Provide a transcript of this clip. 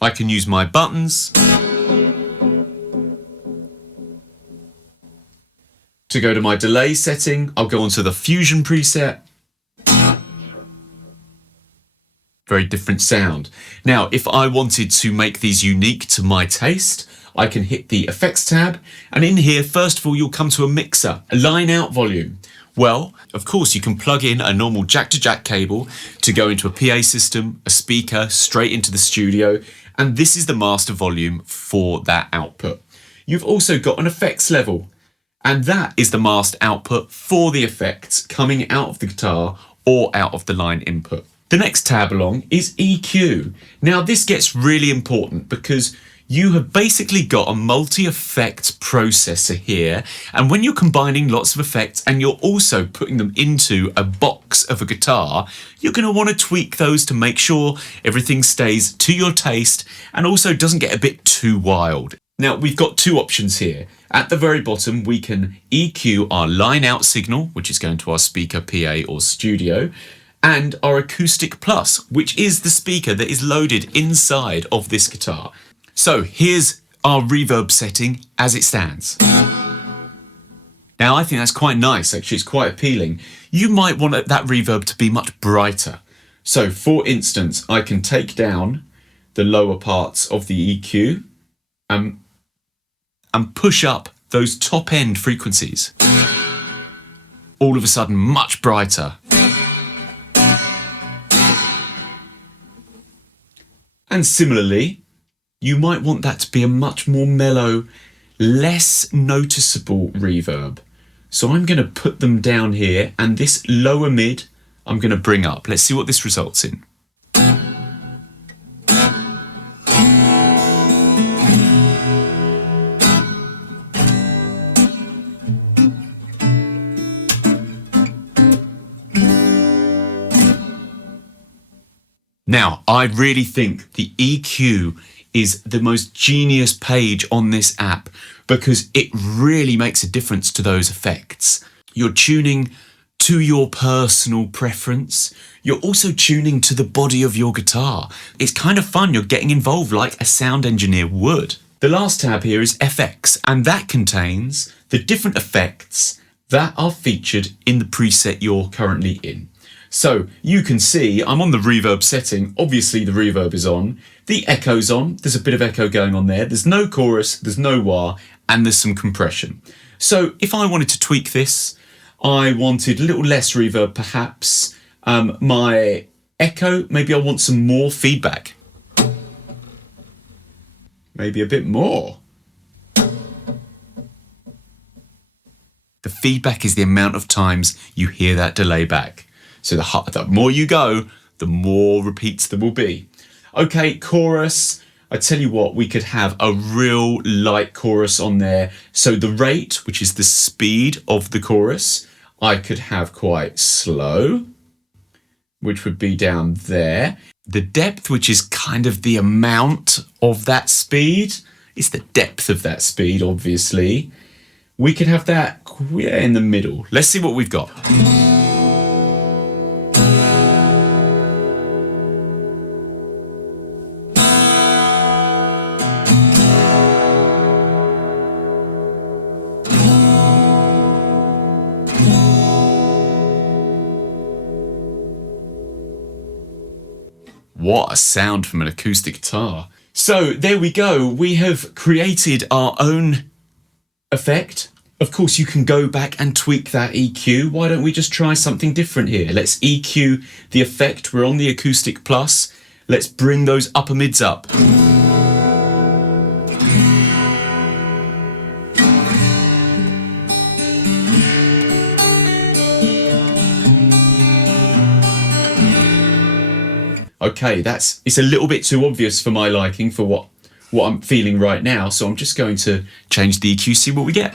I can use my buttons to go to my delay setting. I'll go onto the Fusion preset. Very different sound. Now, if I wanted to make these unique to my taste, I can hit the Effects tab, and in here, first of all, you'll come to a mixer, a line out volume. Well, of course, you can plug in a normal jack-to-jack cable to go into a PA system, a speaker, straight into the studio, and this is the master volume for that output. You've also got an effects level, and that is the master output for the effects coming out of the guitar or out of the line input. The next tab along is EQ. Now this gets really important because you have basically got a multi-effect processor here, and when you're combining lots of effects and you're also putting them into a box of a guitar, you're going to want to tweak those to make sure everything stays to your taste and also doesn't get a bit too wild. Now we've got two options here. At the very bottom we can EQ our line out signal, which is going to our speaker, PA or studio, and our Acoustic Plus, which is the speaker that is loaded inside of this guitar. So here's our reverb setting as it stands. Now I think that's quite nice, actually, it's quite appealing. You might want that reverb to be much brighter. So for instance, I can take down the lower parts of the EQ and push up those top end frequencies. All of a sudden, much brighter. And similarly, you might want that to be a much more mellow, less noticeable reverb. So I'm going to put them down here, and this lower mid I'm going to bring up. Let's see what this results in. Now, I really think the EQ is the most genius page on this app because it really makes a difference to those effects. You're tuning to your personal preference. You're also tuning to the body of your guitar. It's kind of fun. You're getting involved like a sound engineer would. The last tab here is FX, and that contains the different effects that are featured in the preset you're currently in. So you can see I'm on the reverb setting. Obviously the reverb is on, the echo's on, there's a bit of echo going on there, there's no chorus, there's no wah, and there's some compression. So if I wanted to tweak this, I wanted a little less reverb perhaps, my echo, maybe I want some more feedback. Maybe a bit more. The feedback is the amount of times you hear that delay back. So the more you go, the more repeats there will be. Okay, chorus. I tell you what, we could have a real light chorus on there. So the rate, which is the speed of the chorus, I could have quite slow, which would be down there. The depth, which is kind of the amount of that speed, it's the depth of that speed, obviously. We could have that in the middle. Let's see what we've got. What a sound from an acoustic guitar. So there we go. We have created our own effect. Of course, you can go back and tweak that EQ. Why don't we just try something different here? Let's EQ the effect. We're on the Acoustic Plus. Let's bring those upper mids up. Okay, it's a little bit too obvious for my liking for what I'm feeling right now, so I'm just going to change the EQ, see what we get.